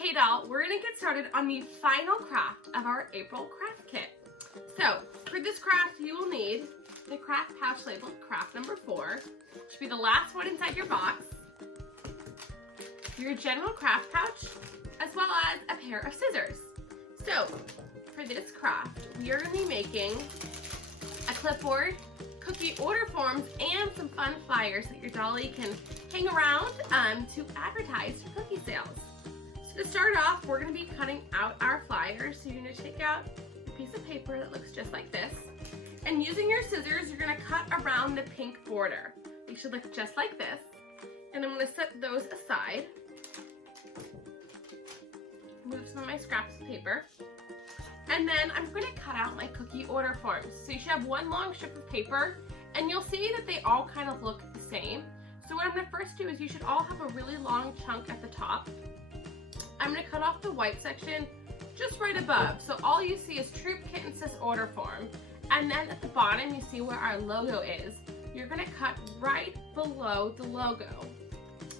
Hey doll, we're gonna get started on the final craft of our April craft kit. So for this craft, you will need the craft pouch labeled craft number 4. Should be the last one inside your box. Your general craft pouch, as well as a pair of scissors. So for this craft, we are gonna be making a clipboard, cookie order forms, and some fun flyers that your dolly can hang around to advertise for cookie sales. So to start off, we're going to be cutting out our flyers. So you're going to take out a piece of paper that looks just like this, and using your scissors, you're going to cut around the pink border. They should look just like this, and I'm going to set those aside. Move some of my scraps of paper. And then I'm going to cut out my cookie order forms. So you should have one long strip of paper, and you'll see that they all kind of look the same. So what I'm going to first do is you should all have a really long chunk at the top. I'm going to cut off the white section just right above. So all you see is Troop Kitten Sis order form. And then at the bottom you see where our logo is. You're going to cut right below the logo.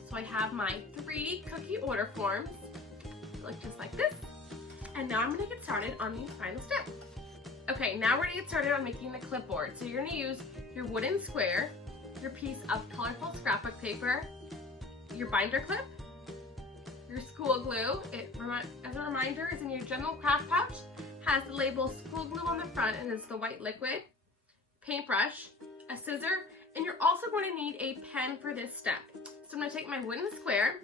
So I have my 3 cookie order forms. They look just like this. And now I'm going to get started on the final step. Okay, now we're going to get started on making the clipboard. So you're going to use your wooden square, your piece of colorful scrapbook paper, your binder clip, your school glue. As a reminder, is in your general craft pouch, has the label school glue on the front, and it's the white liquid, paintbrush, a scissor, and you're also going to need a pen for this step. So I'm going to take my wooden square,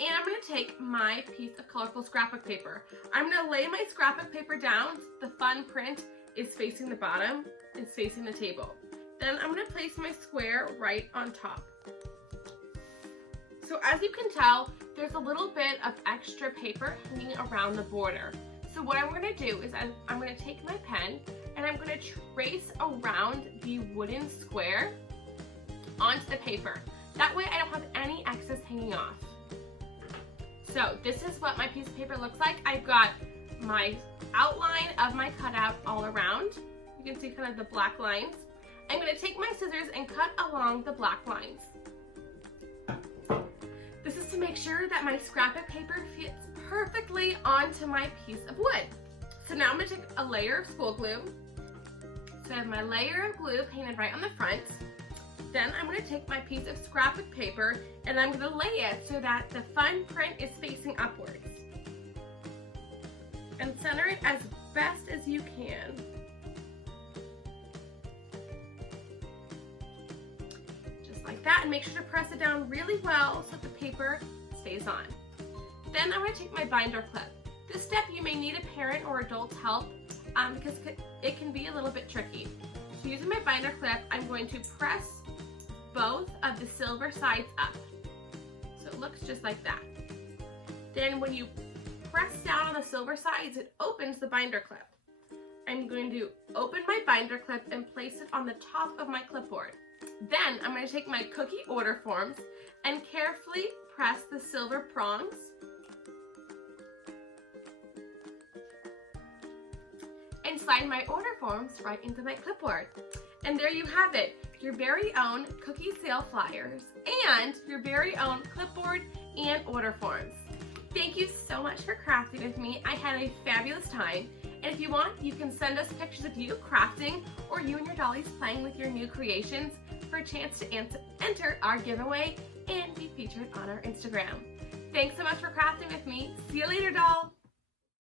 and I'm going to take my piece of colorful scrapbook paper. I'm going to lay my scrapbook paper down so the fun print is facing the bottom, it's facing the table. Then I'm going to place my square right on top. So as you can tell, there's a little bit of extra paper hanging around the border. So what I'm going to do is I'm going to take my pen and I'm going to trace around the wooden square onto the paper. That way I don't have any excess hanging off. So this is what my piece of paper looks like. I've got my outline of my cutout all around. You can see kind of the black lines. I'm going to take my scissors and cut along the black lines. This is to make sure that my scrapbook paper fits perfectly onto my piece of wood. So now I'm going to take a layer of school glue. So I have my layer of glue painted right on the front. Then I'm going to take my piece of scrapbook paper and I'm going to lay it so that the fun print is facing upwards. And center it as best as you can. Just like that, and make sure to press it down really well so the paper stays on. Then I'm going to take my binder clip. This step you may need a parent or adult's help because it can be a little bit tricky. So using my binder clip, I'm going to press both of the silver sides up. So it looks just like that. Then when you press down on the silver sides, it opens the binder clip. I'm going to open my binder clip and place it on the top of my clipboard. Then I'm going to take my cookie order forms and carefully press the silver prongs and slide my order forms right into my clipboard. And there you have it, your very own cookie sale flyers and your very own clipboard and order forms. Thank you so much for crafting with me. I had a fabulous time. And if you want, you can send us pictures of you crafting or you and your dollies playing with your new creations for a chance to enter our giveaway and be featured on our Instagram. Thanks so much for crafting with me. See you later, doll.